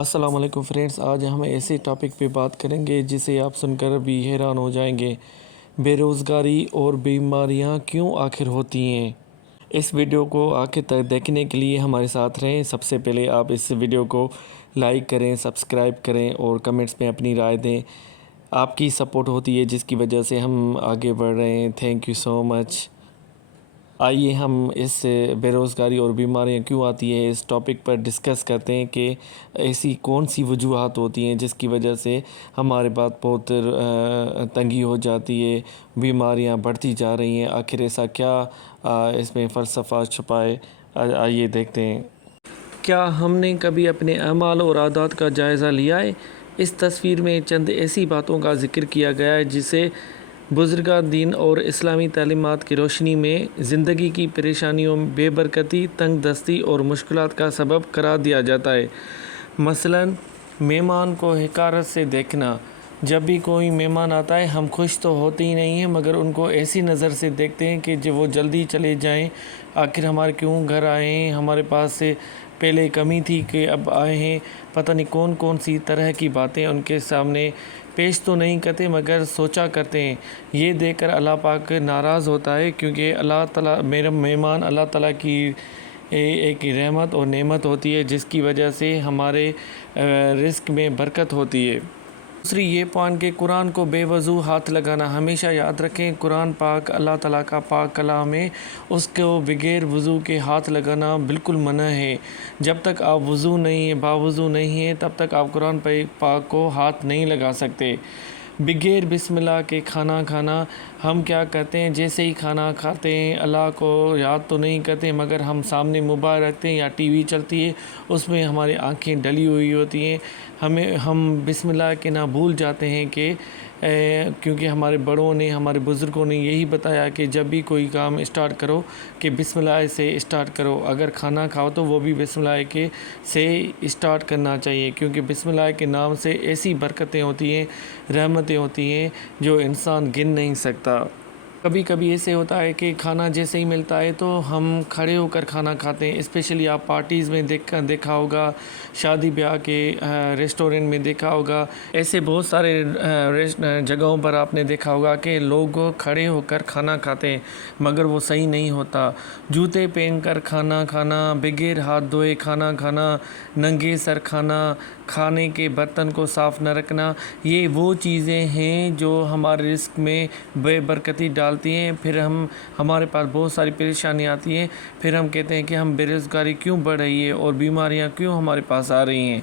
السلام علیکم فرینڈز، آج ہم ایسے ٹاپک پہ بات کریں گے جسے آپ سن کر بھی حیران ہو جائیں گے۔ بے روزگاری اور بیماریاں کیوں آخر ہوتی ہیں؟ اس ویڈیو کو آخر تک دیکھنے کے لیے ہمارے ساتھ رہیں۔ سب سے پہلے آپ اس ویڈیو کو لائک کریں، سبسکرائب کریں اور کمنٹس میں اپنی رائے دیں۔ آپ کی سپورٹ ہوتی ہے جس کی وجہ سے ہم آگے بڑھ رہے ہیں۔ تھینک یو سو مچ۔ آئیے ہم اس بے روزگاری اور بیماریاں کیوں آتی ہیں اس ٹاپک پر ڈسکس کرتے ہیں کہ ایسی کون سی وجوہات ہوتی ہیں جس کی وجہ سے ہمارے پاس بہت تنگی ہو جاتی ہے، بیماریاں بڑھتی جا رہی ہیں۔ آخر ایسا کیا اس میں فلسفہ چھپا ہے؟ آئیے دیکھتے ہیں۔ کیا ہم نے کبھی اپنے اعمال اور عادات کا جائزہ لیا ہے؟ اس تصویر میں چند ایسی باتوں کا ذکر کیا گیا ہے جسے بزرگان دین اور اسلامی تعلیمات کی روشنی میں زندگی کی پریشانیوں، بے برکتی، تنگ دستی اور مشکلات کا سبب قرار دیا جاتا ہے۔ مثلاً مہمان کو حقارت سے دیکھنا۔ جب بھی کوئی مہمان آتا ہے ہم خوش تو ہوتے ہی نہیں ہیں مگر ان کو ایسی نظر سے دیکھتے ہیں کہ وہ جلدی چلے جائیں۔ آخر ہمارے کیوں گھر آئے ہیں؟ ہمارے پاس سے پہلے کمی تھی کہ اب آئے ہیں۔ پتہ نہیں کون سی طرح کی باتیں ان کے سامنے پیش تو نہیں کرتے مگر سوچا کرتے ہیں۔ یہ دیکھ کر اللہ پاک ناراض ہوتا ہے کیونکہ اللہ تعالیٰ میرا مہمان اللہ تعالیٰ کی ایک رحمت اور نعمت ہوتی ہے جس کی وجہ سے ہمارے رزق میں برکت ہوتی ہے۔ دوسری یہ پوائنٹ کہ قرآن کو بے وضو ہاتھ لگانا۔ ہمیشہ یاد رکھیں قرآن پاک اللہ تعالیٰ کا پاک کلام ہے، اس کو بغیر وضو کے ہاتھ لگانا بالکل منع ہے۔ جب تک آپ باوضو نہیں ہیں تب تک آپ قرآن پاک کو ہاتھ نہیں لگا سکتے۔ بغیر بسم اللہ کے کھانا کھانا۔ ہم کیا کرتے ہیں جیسے ہی کھانا کھاتے ہیں اللہ کو یاد تو نہیں کرتے مگر ہم سامنے موبائل رکھتے ہیں یا ٹی وی چلتی ہے، اس میں ہماری آنکھیں ڈلی ہوئی ہوتی ہیں۔ ہم بسم اللہ کے نہ بھول جاتے ہیں کہ کیونکہ ہمارے بڑوں نے، ہمارے بزرگوں نے یہی بتایا کہ جب بھی کوئی کام اسٹارٹ کرو کہ بسم اللہ سے اسٹارٹ کرو۔ اگر کھانا کھاؤ تو وہ بھی بسم اللہ کے سے اسٹارٹ کرنا چاہیے کیونکہ بسم اللہ کے نام سے ایسی برکتیں ہوتی ہیں، رحمتیں ہوتی ہیں جو انسان گن نہیں سکتا۔ کبھی کبھی ایسے ہوتا ہے کہ کھانا جیسے ہی ملتا ہے تو ہم کھڑے ہو کر کھانا کھاتے ہیں۔ اسپیشلی آپ پارٹیز میں دیکھا ہوگا، شادی بیاہ کے ریسٹورنٹ میں دیکھا ہوگا، ایسے بہت سارے جگہوں پر آپ نے دیکھا ہوگا کہ لوگ کھڑے ہو کر کھانا کھاتے ہیں مگر وہ صحیح نہیں ہوتا۔ جوتے پہن کر کھانا کھانا، بغیر ہاتھ دھوئے کھانا کھانا، ننگے سر کھانا، کھانے کے برتن کو صاف نہ رکھنا، یہ وہ چیزیں ہیں جو ہمارے رزق میں بے برکتی ڈالتی ہیں۔ پھر ہمارے پاس بہت ساری پریشانیاں آتی ہیں، پھر ہم کہتے ہیں کہ ہم بے روزگاری کیوں بڑھ رہی ہے اور بیماریاں کیوں ہمارے پاس آ رہی ہیں۔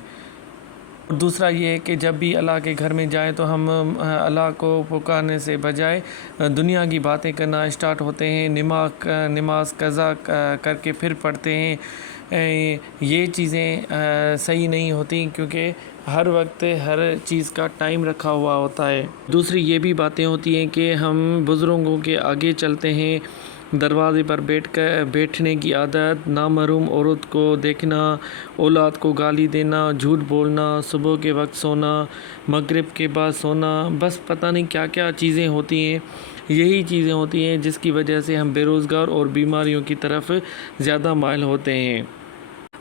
دوسرا یہ ہے کہ جب بھی اللہ کے گھر میں جائیں تو ہم اللہ کو پکارنے سے بجائے دنیا کی باتیں کرنا اسٹارٹ ہوتے ہیں۔ نماز قضا کر کے پھر پڑھتے ہیں۔ یہ چیزیں صحیح نہیں ہوتی کیونکہ ہر وقت ہر چیز کا ٹائم رکھا ہوا ہوتا ہے۔ دوسری یہ بھی باتیں ہوتی ہیں کہ ہم بزرگوں کے آگے چلتے ہیں، دروازے پر بیٹھنے کی عادت، نامحرم عورت کو دیکھنا، اولاد کو گالی دینا، جھوٹ بولنا، صبح کے وقت سونا، مغرب کے بعد سونا، بس پتہ نہیں کیا کیا چیزیں ہوتی ہیں۔ یہی چیزیں ہوتی ہیں جس کی وجہ سے ہم بے روزگار اور بیماریوں کی طرف زیادہ مائل ہوتے ہیں۔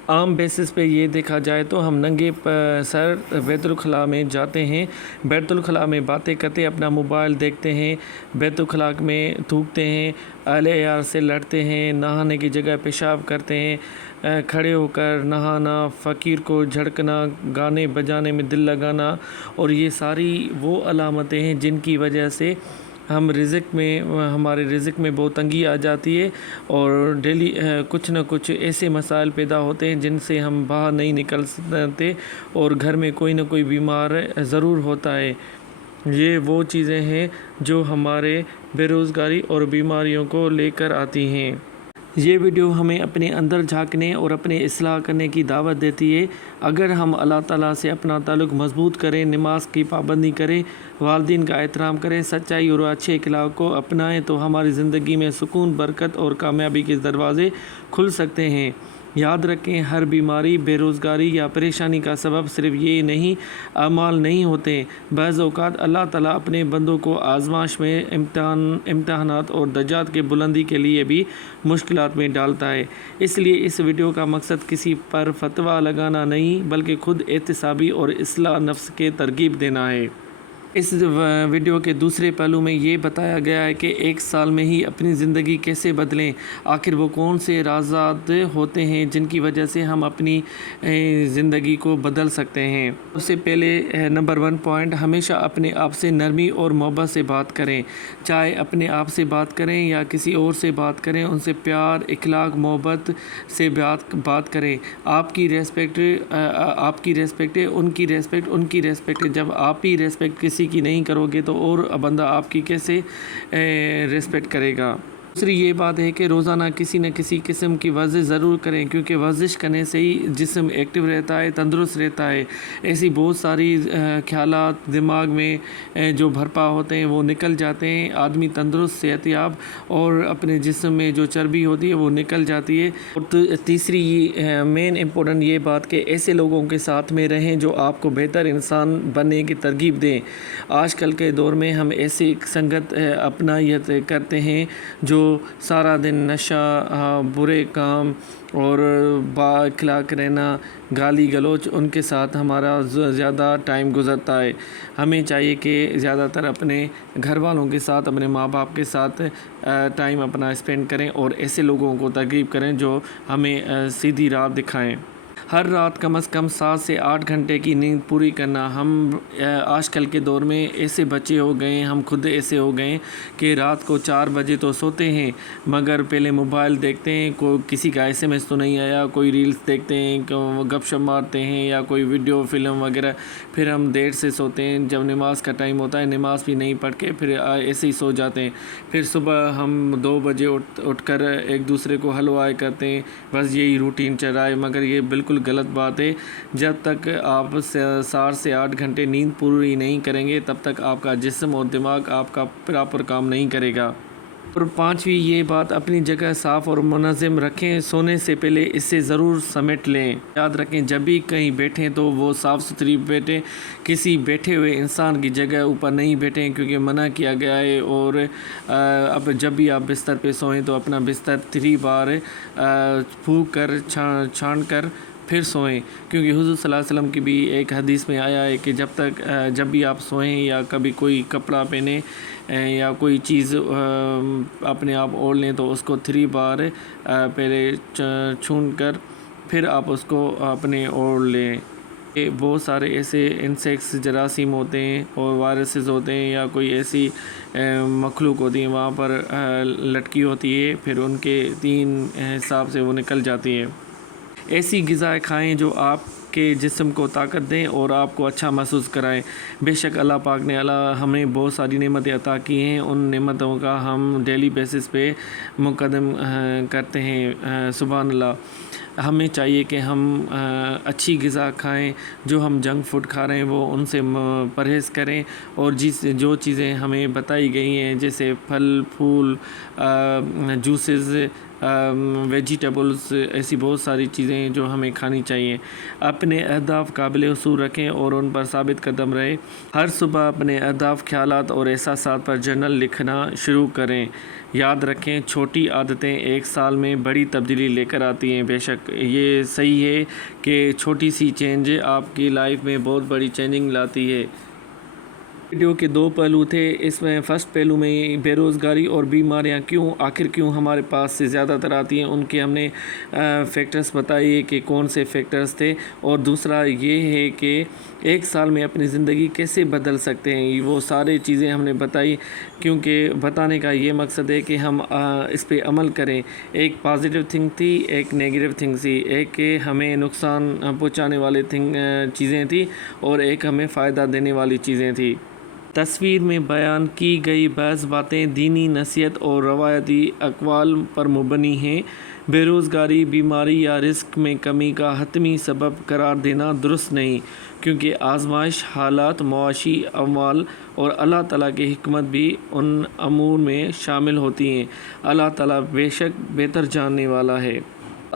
عام بیسس پہ یہ دیکھا جائے تو ہم ننگے سر بیت الخلاء میں جاتے ہیں، بیت الخلاء میں باتیں کرتے ہیں، اپنا موبائل دیکھتے ہیں، بیت الخلاء میں تھوکتے ہیں، اہل عیال سے لڑتے ہیں، نہانے کی جگہ پیشاب کرتے ہیں، کھڑے ہو کر نہانا، فقیر کو جھڑکنا، گانے بجانے میں دل لگانا، اور یہ ساری وہ علامتیں ہیں جن کی وجہ سے ہمارے رزق میں بہت تنگی آ جاتی ہے اور ڈیلی کچھ نہ کچھ ایسے مسائل پیدا ہوتے ہیں جن سے ہم باہر نہیں نکل سکتے اور گھر میں کوئی نہ کوئی بیمار ضرور ہوتا ہے۔ یہ وہ چیزیں ہیں جو ہمارے بے روزگاری اور بیماریوں کو لے کر آتی ہیں۔ یہ ویڈیو ہمیں اپنے اندر جھانکنے اور اپنے اصلاح کرنے کی دعوت دیتی ہے۔ اگر ہم اللہ تعالیٰ سے اپنا تعلق مضبوط کریں، نماز کی پابندی کریں، والدین کا احترام کریں، سچائی اور اچھے اخلاق کو اپنائیں تو ہماری زندگی میں سکون، برکت اور کامیابی کے دروازے کھل سکتے ہیں۔ یاد رکھیں ہر بیماری، بے روزگاری یا پریشانی کا سبب صرف یہ نہیں اعمال نہیں ہوتے، بعض اوقات اللہ تعالیٰ اپنے بندوں کو آزمائش میں امتحانات اور درجات کے بلندی کے لیے بھی مشکلات میں ڈالتا ہے۔ اس لیے اس ویڈیو کا مقصد کسی پر فتویٰ لگانا نہیں بلکہ خود احتسابی اور اصلاح نفس کے ترغیب دینا ہے۔ اس ویڈیو کے دوسرے پہلو میں یہ بتایا گیا ہے کہ ایک سال میں ہی اپنی زندگی کیسے بدلیں، آخر وہ کون سے رازات ہوتے ہیں جن کی وجہ سے ہم اپنی زندگی کو بدل سکتے ہیں۔ سب سے پہلے نمبر 1 پوائنٹ، ہمیشہ اپنے آپ سے نرمی اور محبت سے بات کریں۔ چاہے اپنے آپ سے بات کریں یا کسی اور سے بات کریں، ان سے پیار، اخلاق، محبت سے بات کریں۔ آپ کی ریسپیکٹ ہے، ان کی ریسپیکٹ ہے۔ جب آپ ہی ریسپیکٹ کسی کی نہیں کرو گے تو اور بندہ آپ کی کیسے ریسپیکٹ کرے گا۔ دوسری یہ بات ہے کہ روزانہ کسی نہ کسی قسم کی ورزش ضرور کریں، کیونکہ ورزش کرنے سے ہی جسم ایکٹیو رہتا ہے، تندرست رہتا ہے۔ ایسی بہت ساری خیالات دماغ میں جو بھرپا ہوتے ہیں وہ نکل جاتے ہیں، آدمی تندرست، صحت یاب اور اپنے جسم میں جو چربی ہوتی ہے وہ نکل جاتی ہے۔ اور تیسری مین امپورٹنٹ یہ بات کہ ایسے لوگوں کے ساتھ میں رہیں جو آپ کو بہتر انسان بننے کی ترغیب دیں۔ آج کل کے دور میں ہم ایسی سنگت اپنائیت کرتے ہیں جو سارا دن نشہ، برے کام اور با اخلاق رہنا، گالی گلوچ، ان کے ساتھ ہمارا زیادہ ٹائم گزرتا ہے۔ ہمیں چاہیے کہ زیادہ تر اپنے گھر والوں کے ساتھ، اپنے ماں باپ کے ساتھ ٹائم اپنا اسپینڈ کریں اور ایسے لوگوں کو ترغیب کریں جو ہمیں سیدھی راہ دکھائیں۔ ہر رات کم از کم 7 سے 8 گھنٹے کی نیند پوری کرنا۔ ہم آج کل کے دور میں ایسے بچے ہو گئے ہیں، ہم خود ایسے ہو گئے ہیں کہ رات کو 4 بجے تو سوتے ہیں، مگر پہلے موبائل دیکھتے ہیں، کسی کا SMS تو نہیں آیا، کوئی ریلز دیکھتے ہیں، گپ شپ مارتے ہیں یا کوئی ویڈیو فلم وغیرہ، پھر ہم دیر سے سوتے ہیں۔ جب نماز کا ٹائم ہوتا ہے نماز بھی نہیں پڑھ کے پھر ایسے ہی سو جاتے ہیں۔ پھر صبح ہم 2 بجے اٹھ کر ایک دوسرے کو ہلوائے کرتے ہیں، بس یہی روٹین چل رہا ہے، مگر یہ بالکل غلط بات ہے۔ جب تک آپ 7 سے 8 گھنٹے نیند پوری نہیں کریں گے تب تک آپ کا جسم اور دماغ آپ کا پراپر کام نہیں کرے گا۔ اور 5ویں یہ بات، اپنی جگہ صاف اور منظم رکھیں، سونے سے پہلے اسے ضرور سمیٹ لیں۔ یاد رکھیں جب بھی کہیں بیٹھیں تو وہ صاف ستھری بیٹھیں، کسی بیٹھے ہوئے انسان کی جگہ اوپر نہیں بیٹھیں کیونکہ منع کیا گیا ہے۔ اور اب جب بھی آپ بستر پہ سوئیں تو اپنا بستر 3 بار پھونک کر چھان کر پھر سوئیں، کیونکہ حضور صلی اللہ علیہ وسلم کی بھی ایک حدیث میں آیا ہے کہ جب بھی آپ سوئیں یا کبھی کوئی کپڑا پہنیں یا کوئی چیز اپنے آپ اوڑھ لیں تو اس کو 3 بار پہلے چھون کر پھر آپ اس کو اپنے اوڑھ لیں۔ بہت سارے ایسے انسیکٹس، جراثیم ہوتے ہیں اور وائرسز ہوتے ہیں یا کوئی ایسی مخلوق ہوتی ہیں وہاں پر لٹکی ہوتی ہے، پھر ان کے 3 حساب سے وہ نکل جاتی ہے۔ ایسی غذائیں کھائیں جو آپ کے جسم کو طاقت دیں اور آپ کو اچھا محسوس کرائیں۔ بے شک اللہ پاک نے ہمیں بہت ساری نعمتیں عطا کی ہیں، ان نعمتوں کا ہم ڈیلی بیسس پہ مقدم کرتے ہیں۔ سبحان اللہ۔ ہمیں چاہیے کہ ہم اچھی غذا کھائیں، جو ہم جنک فوڈ کھا رہے ہیں وہ ان سے پرہیز کریں، اور جو چیزیں ہمیں بتائی گئی ہیں جیسے پھل پھول، جوسز، ویجیٹیبلز، ایسی بہت ساری چیزیں جو ہمیں کھانی چاہیے۔ اپنے اہداف قابل حصول رکھیں اور ان پر ثابت قدم رہیں۔ ہر صبح اپنے اہداف، خیالات اور احساسات پر جرنل لکھنا شروع کریں۔ یاد رکھیں چھوٹی عادتیں ایک سال میں بڑی تبدیلی لے کر آتی ہیں۔ بے شک یہ صحیح ہے کہ چھوٹی سی چینج آپ کی لائف میں بہت بڑی چینجنگ لاتی ہے۔ ویڈیو کے 2 پہلو تھے، اس میں فرسٹ پہلو میں بے روزگاری اور بیماریاں آخر کیوں ہمارے پاس سے زیادہ تر آتی ہیں، ان کے ہم نے فیکٹرز بتائیے کہ کون سے فیکٹرز تھے، اور دوسرا یہ ہے کہ ایک سال میں اپنی زندگی کیسے بدل سکتے ہیں، وہ سارے چیزیں ہم نے بتائی، کیونکہ بتانے کا یہ مقصد ہے کہ ہم اس پہ عمل کریں۔ ایک پازیٹیو تھنگ تھی، ایک نیگیٹو تھنگ تھی، ایک کہ ہمیں نقصان پہنچانے والے چیزیں تھیں اور ایک ہمیں فائدہ دینے والی چیزیں تھیں۔ تصویر میں بیان کی گئی بعض باتیں دینی نصیحت اور روایتی اقوال پر مبنی ہیں۔ بے روزگاری، بیماری یا رزق میں کمی کا حتمی سبب قرار دینا درست نہیں، کیونکہ آزمائش، حالات، معاشی اعمال اور اللہ تعالیٰ کی حکمت بھی ان امور میں شامل ہوتی ہیں۔ اللہ تعالیٰ بے شک بہتر جاننے والا ہے۔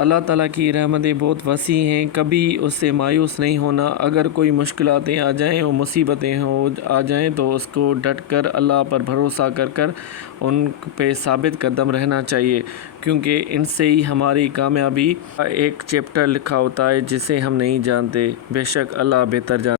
اللہ تعالیٰ کی رحمتیں بہت وسیع ہیں، کبھی اس سے مایوس نہیں ہونا۔ اگر کوئی مشکلاتیں آ جائیں اور مصیبتیں آ جائیں تو اس کو ڈٹ کر اللہ پر بھروسہ کر ان پہ ثابت قدم رہنا چاہیے، کیونکہ ان سے ہی ہماری کامیابی کا ایک چیپٹر لکھا ہوتا ہے جسے ہم نہیں جانتے۔ بے شک اللہ بہتر جانتا ہے۔